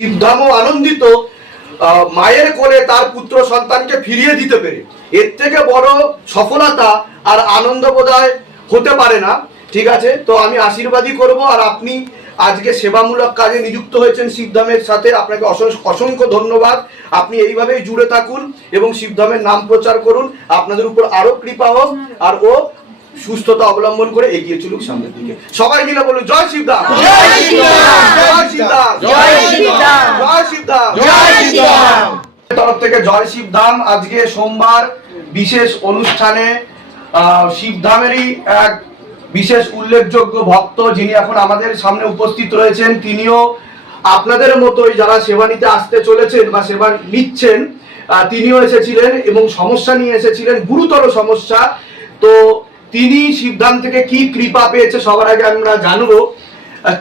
শিবধামও আনন্দিত মায়ের কোলে তার পুত্র সন্তানকে ফিরিয়ে দিতে পেরে। এর থেকে বড় সফলতা আর আনন্দ বোধহয় হতে পারে না। ঠিক আছে, তো আমি আশীর্বাদই করব। আর আপনি আজকে সেবামূলক কাজে নিযুক্ত হয়েছেন শিবধামের সাথে, আপনাকে অসংখ্য ধন্যবাদ। আপনি এইভাবেই জুড়ে থাকুন এবং শিবধামের নাম প্রচার করুন। আপনাদের উপর আরো কৃপা হোক আর ও সুস্থতা অবলম্বন করে এগিয়ে চলুক সামনের দিকে। সবাই মিলে বলুন জয় শিবধাম, জয় শিবধাম, জয় শিবধাম, জয় শিবধাম, জয় শিবধাম, জয় শিবধাম। তরফ থেকে জয় শিবধাম। আজকে সোমবার বিশেষ অনুষ্ঠানে শিবধামেরই এক বিশেষ উল্লেখযোগ্য ভক্ত যিনি এখন আমাদের সামনে উপস্থিত রয়েছেন, তিনিও আপনাদের মতোই যারা সেবা নিতে আসতে চলেছেন বা সেবা নিচ্ছেন, তিনিও এসেছিলেন এবং সমস্যা নিয়ে এসেছিলেন, গুরুতর সমস্যা। তো তিনি শিবধাম থেকে কি কৃপা পেয়েছে সবার আগে আমরা জানবো।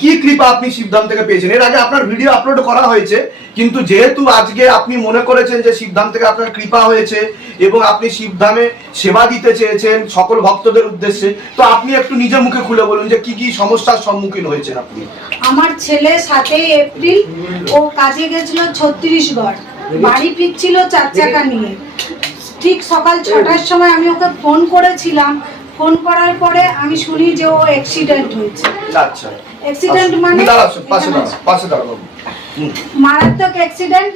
কি কৃপা আপনি শিবধাম থেকে পেয়েছেন? এর আগে আপনার ভিডিও আপলোড করা হয়েছে, কিন্তু যেহেতু আজকে আপনি মনে করেছেন যে শিবধাম থেকে আপনার কৃপা হয়েছে এবং আপনি শিবধামে সেবা দিতে চেয়েছেন সকল ভক্তদের উদ্দেশ্যে, তো আপনি একটু নিজের মুখে খুলে বলুন যে কি কি সমস্যার সম্মুখীন হয়েছেন আপনি। আমার ছেলে 7 এপ্রিল ও কাজে গেছিল ছত্তিশগড়, বাড়ি ফিরছিল 4 চাকা নিয়ে। ঠিক সকাল 6টার সময় আমি ওকে ফোন করেছিলাম। ফোন করার পরে আমি শুনি যে ও অ্যাক্সিডেন্ট হয়েছে। আচ্ছা, অ্যাক্সিডেন্ট মানে মারাত্মক অ্যাক্সিডেন্ট।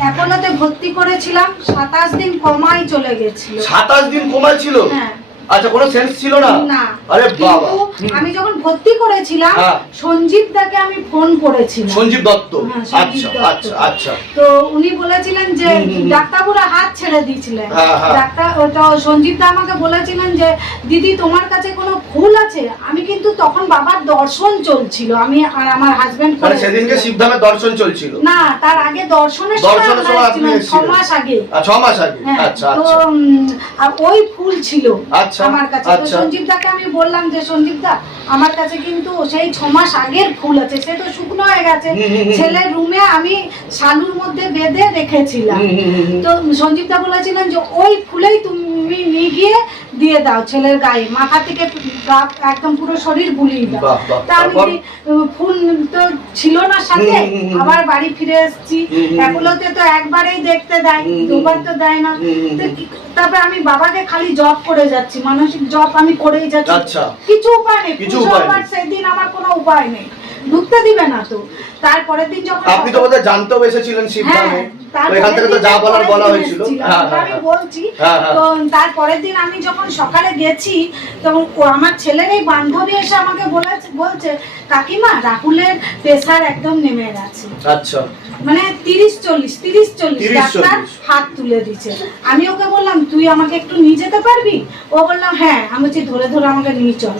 অ্যাপোলোতে ভর্তি করেছিলাম, 27 দিন কমায় চলে গেছিল। 27 দিন কমায় ছিল? হ্যাঁ। আচ্ছা, কোনো সেন্স ছিল না? না। আরে বাবা। আমি যখন ভর্তি করেছিলাম সঞ্জীব দাকে আমি ফোন করেছিলাম। সঞ্জীব দত্ত? আচ্ছা আচ্ছা আচ্ছা। তো উনি বলেছিলেন যে ডাক্তারবাবুরা হাত ছেড়ে দিয়েছিলেন। ডাক্তার তো সঞ্জীব দা আমাকে বলেছিলেন যে দিদি তোমার কাছে কোনো ফুল আছে? আমি কিন্তু তখন বাবার দর্শন চলছিল, আমি আর আমার হাজবেন্ড। মানে সেদিনকে শিবধামের দর্শন চলছিল? না, তার আগে দর্শনের সময় আপনি 6 মাস আগে। 6 মাস আগে? আচ্ছা তো ওই ফুল ছিল আমার কাছে। তো সঞ্জীব দাকে আমি বললাম যে সঞ্জীব দা আমার কাছে কিন্তু সেই 6 মাস আগের ফুল আছে, সে তো শুকনো হয়ে গেছে। ছেলের রুমে আমি শালুর মধ্যে বেঁধে রেখেছিলাম। তো সঞ্জীব দা বলেছিলেন যে ওই ফুলেই তুমি নিয়ে গিয়ে দিয়ে দাও ছেলের গায়ে, মাথা থেকে একদম পুরো শরীর বুলিয়ে দাও। তা আমি ফুল তো ছিল না সাথে, আবার বাড়ি ফিরে এসেছি। অ্যাপোলোতে তো একবারেই দেখতে দেয়, দুবার তো দেয় না। তারপর আমি বাবাকে খালি জব করে যাচ্ছি, মানসিক জব আমি করেই যাচ্ছি। কিছু উপায় নেই, সেদিন আমার কোনো উপায় নেই, ঢুকতে দিবে না। তো তারপরের দিন যখন আপনি তো বোধহয় জানতেও এসেছিলেন শিবধামে, তো এখান থেকে তো যা বলার বলা হয়েছিল। আমি বলছি। তো তারপরের দিন আমি যখন সকালে গেছি তখন আমার ছেলের এই বান্ধবী এসে আমাকে বলছে কাকিমা রাহুলের প্রেসার একদম নেমে গেছে। আচ্ছা, মানে 30-40 ডাক্তার হাত তুলে দিচ্ছে। আমি ওকে বললাম তুই আমাকে একটু নিয়ে যেতে পারবি? ও বললাম হ্যাঁ। আমি বলছি ধরে ধরে আমাকে নিয়ে চল।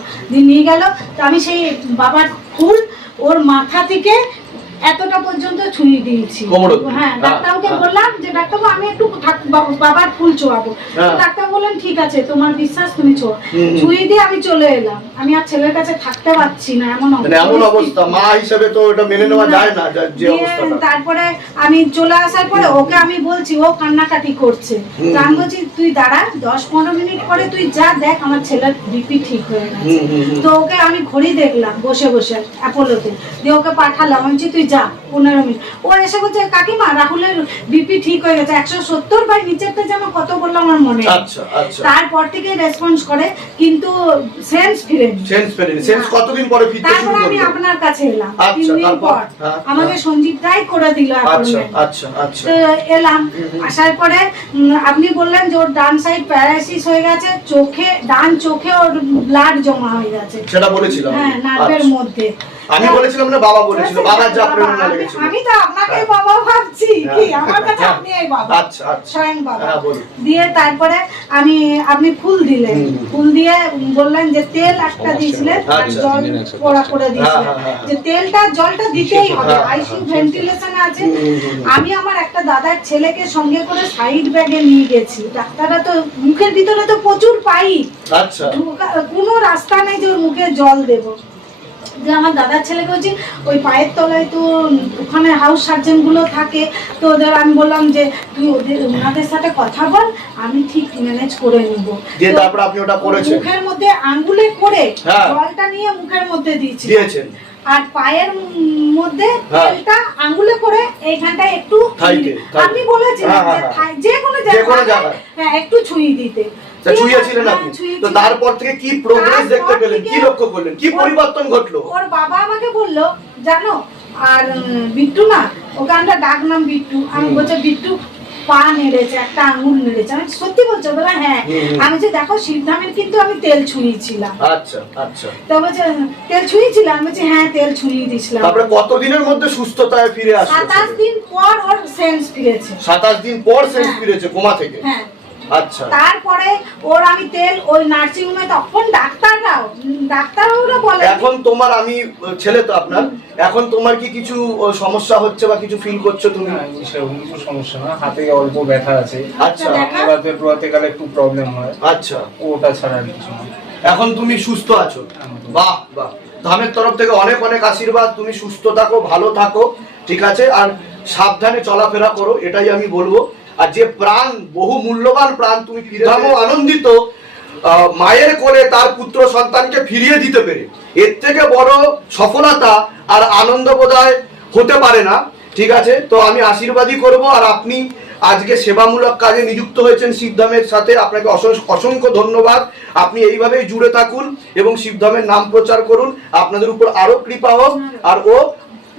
নিয়ে গেল। তো আমি সেই বাবার ফুল ওর মাথা থেকে এতটা পর্যন্ত ছুঁয়ে দিয়েছি। হ্যাঁ, ডাক্তারকে বললাম যে ডাক্তারবাবু আমি একটু বাবার ফুল ছোঁয়াবো। ডাক্তার বললেন ঠিক আছে, তোমার বিশ্বাস, তুমি ছুঁয়ে দিয়ে আমি চলে এলাম। আমি আর ছেলের কাছে থাকতে পারছি না, এমন অবস্থা। মা হিসেবে তো এটা মেনে নেওয়া যায় না যে অবস্থাটা। তারপরে আমি চলে আসার পরে ওকে আমি বলছি, ও কান্নাকাটি করছে। আমি বলছি তুই দাঁড়া, 10-15 মিনিট পরে তুই যা দেখ আমার ছেলের বিপি ঠিক হয়ে গেছে। তো ওকে আমি ঘড়ি দেখলাম বসে বসে অ্যাপোলোতে, দিয়ে ওকে পাঠালাম। আমি বলছি তুই যা 15 মিনিট। ও এসে বলছে কাকিমা রাহুলের বিপি ঠিক হয়ে গেছে 170 বাই নিচেরটা যেন কত বললাম আমার মনে। তারপর থেকে রেসপন্স করে, কিন্তু সেন্স ফিরেনি। সেন্স কতদিন পরে ফিরতে শুরু করলো? তারপর আমি আপনার কাছে এলাম 3 দিন পর। আমাকে সঞ্জীব দাই করে দিল অ্যাপয়েন্টমেন্ট। আচ্ছা আচ্ছা। তো এলাম, আসার পরে আপনি বললেন যে ওর ডান সাইড প্যারালাইসিস হয়ে গেছে, ডান চোখে ওর ব্লাড জমা হয়ে গেছে। সেটা বলেছিলাম? হ্যাঁ, নার্ভের মধ্যে। আমি বলেছিলাম না, বাবা বলেছিল। বাবা যা প্রেরণা লেগেছিল। আমি তো আপনাকে বাবা ভাবছি কি, আমার কাছে আপনি এই বাবা। আচ্ছা আচ্ছা, স্বয়ং বাবা। দিয়ে তারপরে আপনি ফুল দিলেন, ফুল দিয়ে বললেন যে তেল একটা দিয়েছিলেন আর জল পড়া করে দিয়েছিলেন, যে তেলটা জলটা দিতেই হবে। আইসিইউ ভেন্টিলেশনে আছে। আমি আমার একটা দাদার ছেলেকে সঙ্গে করে সাইড ব্যাগে নিয়ে গেছি। ডাক্তাররা তো মুখের ভিতরে তো প্রচুর পাইপ, আচ্ছা কোনো রাস্তা নেই যে ওর মুখে জল দেবো। যে আমার দাদার ছেলে বলছি ওই পায়ের তলায় তো ওখানে হাউস সার্জন গুলো থাকে, তো ওদের আমি বললাম যে তুই ওনাদের সাথে কথা বল, আমি ঠিক ম্যানেজ করে নিব। তারপর আপনি ওটা করেছেন? মুখের মধ্যে আঙ্গুলে করে জলটা নিয়ে মুখের মধ্যে দিয়েছেন, আর পায়ের মধ্যে তেলটা আঙ্গুলে করে এইখানটা একটু থাইকে, আপনি বলেছিলেন যে যে কোনো জায়গায় হ্যাঁ একটু ছুঁয়ে দিতে। ছুঁয়েছিলেন আপনি? তো তারপর থেকে কি প্রোগ্রেস দেখতে পেলেন, কি লক্ষ্য করলেন, কি পরিবর্তন ঘটলো? ওর বাবা আমাকে বললো জানো, আর বিট্টু না, ওকে আমরা ডাক নাম বিট্টু, আমি বলছে বিট্টু পা নেড়েছে, একটা আঙুল নেড়েছে। আমি সত্যি বলছো বলে হ্যাঁ। আমি যে দেখো শিবধামের কিন্তু আমি তেল ছুঁয়েছিলাম। আচ্ছা আচ্ছা। তো বলছে তেল ছুঁয়েছিলাম, আমি বলছি হ্যাঁ তেল ছুঁয়ে দিয়েছিলাম। তারপরে কতদিনের মধ্যে সুস্থতায় ফিরে আসলো? 27 দিন পর ওর সেন্স ফিরেছে। 27 দিন পর সেন্স ফিরেছে কোমা থেকে? হ্যাঁ। আচ্ছা। তারপরে ওর আমি তেল ওই নার্সিং হোমে, তখন ডাক্তাররাও বলে এখন তোমার, আমি ছেলে তো আপনার, এখন তোমার কি কিছু সমস্যা হচ্ছে বা কিছু ফিল করছো তুমি? সেরকম কিছু সমস্যা না, হাতে অল্প ব্যথা আছে। আচ্ছা। রাতে গেলে একটু প্রবলেম হয়। আচ্ছা। ওটা ছাড়া আর কিছু না। এখন তুমি সুস্থ আছো? বাহ বাহ, ধামের তরফ থেকে অনেক অনেক আশীর্বাদ। তুমি সুস্থ থাকো, ভালো থাকো, ঠিক আছে? আর সাবধানে চলাফেরা করো, এটাই আমি বলবো। আর যে প্রাণ, বহু মূল্যবান প্রাণ তুমি ফিরে আনন্দিত মায়ের কোলে তার পুত্র সন্তানকে ফিরিয়ে দিতে পেরে, এর থেকে বড় সফলতা আর আনন্দ বোধহয় হতে পারে না, ঠিক আছে? তো আমি আশীর্বাদই করব। আর আপনি আজকে সেবামূলক কাজে নিযুক্ত হয়েছেন শিবধামের সাথে, আপনাকে অসংখ্য ধন্যবাদ। আপনি এইভাবেই জুড়ে থাকুন এবং শিবধামের নাম প্রচার করুন। আপনাদের উপর আরো কৃপা হোক, আর ও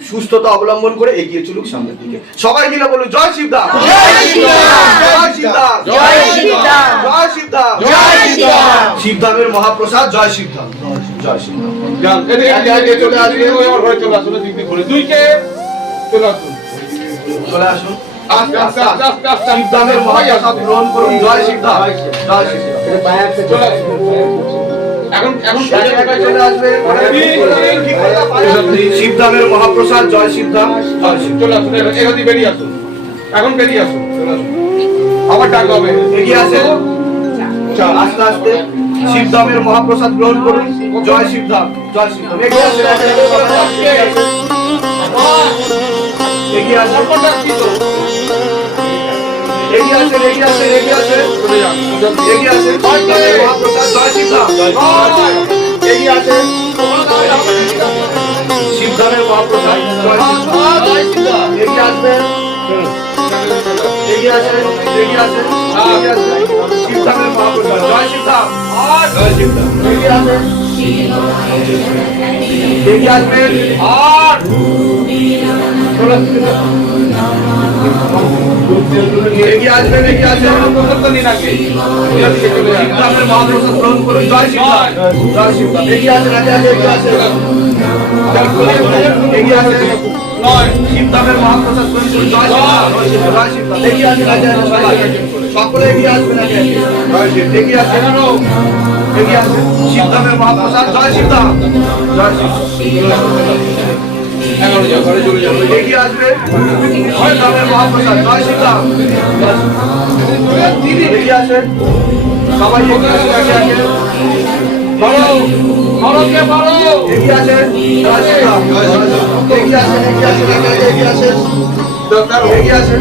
সুস্থতা অবলম্বন করে এগিয়ে চলুক সামনের দিকে। সবাই মিলে বলুন জয় শিবধাম, জয় শিবধাম, জয় শিবধাম, জয় শিবধাম, জয় শিবধাম, জয় শিবধাম। শিবধামের মহাপ্রসাদ, জয় শিবধাম, জয় শিবধাম। চলে আসুন, শিবধামের মহাপ্রসাদ গ্রহণ করুন। জয় শিবধাম, জয় শিবধাম। শিবধামের মহাপ্রসাদ, জয় শিবধাম, জয় শিবধাম। বেরিয়ে আসুন, এখন বেরিয়ে আসুন, আবার ডাক হবে। এগিয়ে আসেন আস্তে আস্তে। শিবধামের মহাপ্রসাদ গ্রহণ করুন। জয় শিবধাম, জয় শিবধাম। এগিয়ে আসেন, এগিয়ে আসেন, এগিয়ে আসেন, এগিয়ে আসেন, এগিয়ে আসেন, এগিয়ে আসেন। মহাপ্রসাদ, জয় শিবধাম, এগিয়ে আসেন। শিবধামের মহাপ্রসাদ, জয় শিবধাম, এগিয়ে আসবেন, এগিয়ে আসেন, এগিয়ে আসেন, এগিয়ে আসেন। শিবধামের মহাপ্রসাদ, জয় শিবধাম, জয় শিবধাম, এগিয়ে আসেন, এগিয়ে আসবেন। এগিয়ে আসবেন, এগিয়ে আসেন। শিবধামের মহাপ্রসাদ গ্রহণ করুন। জয় শিবধাম, জয় শিবধাম। এগিয়ে আসেন, এগিয়ে আসেন, এগিয়ে আসেন। শিবধামের মহাপ্রসাদ গ্রহণ করুন। জয় শিবধাম, জয় শিবধাম। এগিয়ে আসেন, সকলে এগিয়ে আসবেন, এগিয়ে আসেন, এগিয়ে আসেন। শিবধামের মহাপ্রসাদ, জয় শিবধাম, জয় শিবধাম। এগিয়ে আসবে, শিবধামের মহাপ্রসাদ, জয় শিবধাম। এগিয়ে আসেন সবাই, এগিয়ে আসেন, এগিয়ে আসেন, এগিয়ে আসেন, জয় শিবধাম, এগিয়ে আসেন, এগিয়ে আসেন, এগিয়ে আসেন, এগিয়ে আসেন।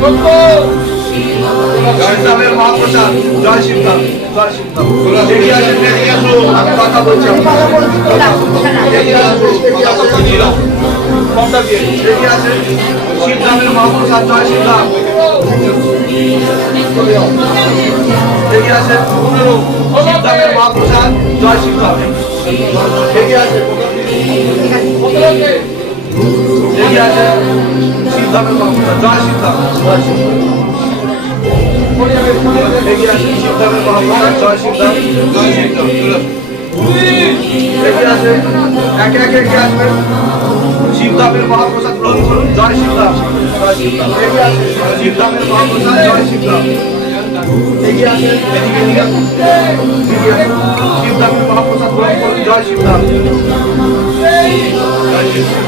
শিবধামের মহাপ্রসাদ, জয় শিবধাম, জয় শিবধাম। এগিয়ে আসেন, এগিয়ে আসুন, আমি কথা বলছি, এগিয়ে আসুন, এগিয়ে আসেন, এগিয়ে আসেন। শিবধামের মহাপ্রসাদ, জয় শিবধাম, এগিয়ে আসেন। শিবধামের মহাপ্রসাদ, জয় শিবধাম, এগিয়ে আসেন, এগিয়ে আসেন। শিবধামের মহাপ্রসাদ, জয় শিবধাম, জয় শিবধাম, এগিয়ে আসেন। শিবধামের মহাপ্রসাদ, জয় শিবধাম, জয় শিবধাম। এগিয়ে আসেন, একে একে এগিয়ে আসবেন। শিবধামের মহাপ্রসাদ গ্রহণ করুন। জয় শিবধাম, জয় শিবধাম। এগিয়ে আসেন, শিবধামের মহাপ্রসাদ, জয় শিবধাম, এগিয়ে আসেন, এগিয়ে আসুন, এগিয়ে আসুন। শিবধামের মহাপ্রসাদ গ্রহণ করুন। জয় শিবধাম, জয় শিবধাম।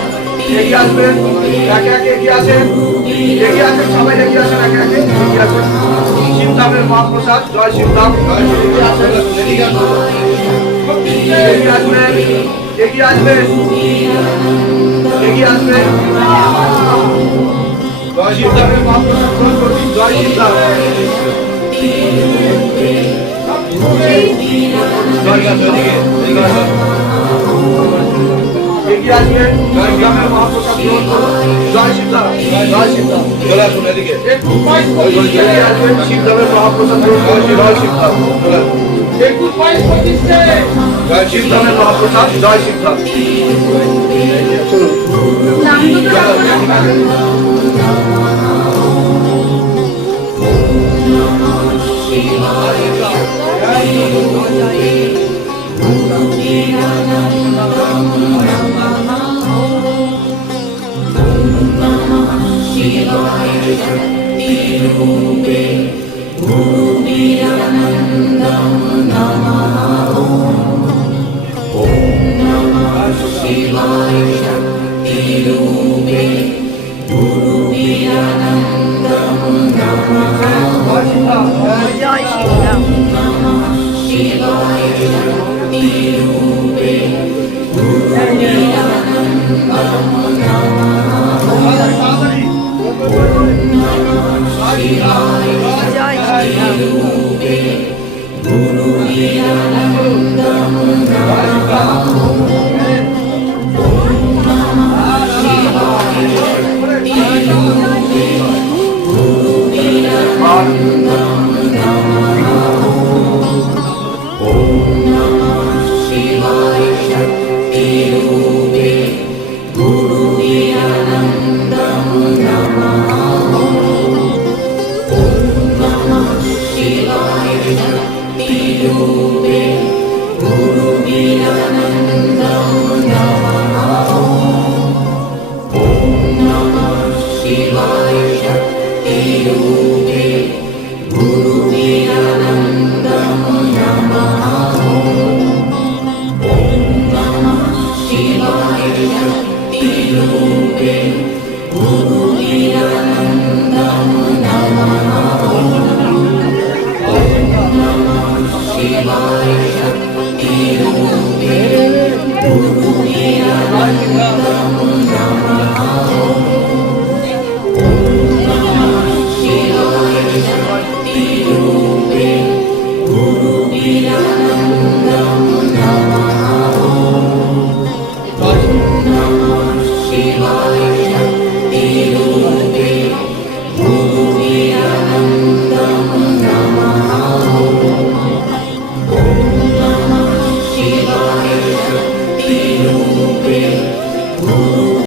এগিয়ে আসবেন, একে একে এগিয়ে আসেন, এগিয়ে আসেন, সবাই এগিয়ে আসেন, একে একে এগিয়ে আসেন। শিবধামের মহাপ্রসাদ, জয় শিবধাম, এগিয়ে আসেন, এগিয়ে আসুন, এগিয়ে আসবেন, এগিয়ে আসবেন, এগিয়ে আসবেন। জয় শিবধামের মহাপ্রসাদ গ্রহণ করুন। জয় শিবধাম, জয় শিবধাম। এগিয়ে আসবেন, শিবধামের মহাপ্রসাদ গ্রহণ করুন। জয় শিবধাম, জয় শিবধাম। চলে আসুন এদিকে। একটু পায়েস এগিয়ে আসবেন, শিবধামের মহাপ্রসাদ গ্রহণ করুন। জয় শিবধাম, চলে আসুন। একটু পায়েস প্রতিষ্ঠা জয় শিবধামের মহাপ্রসাদ, জয় শিবধাম। চলুন। নাম দুটো রাখো না? Shivaya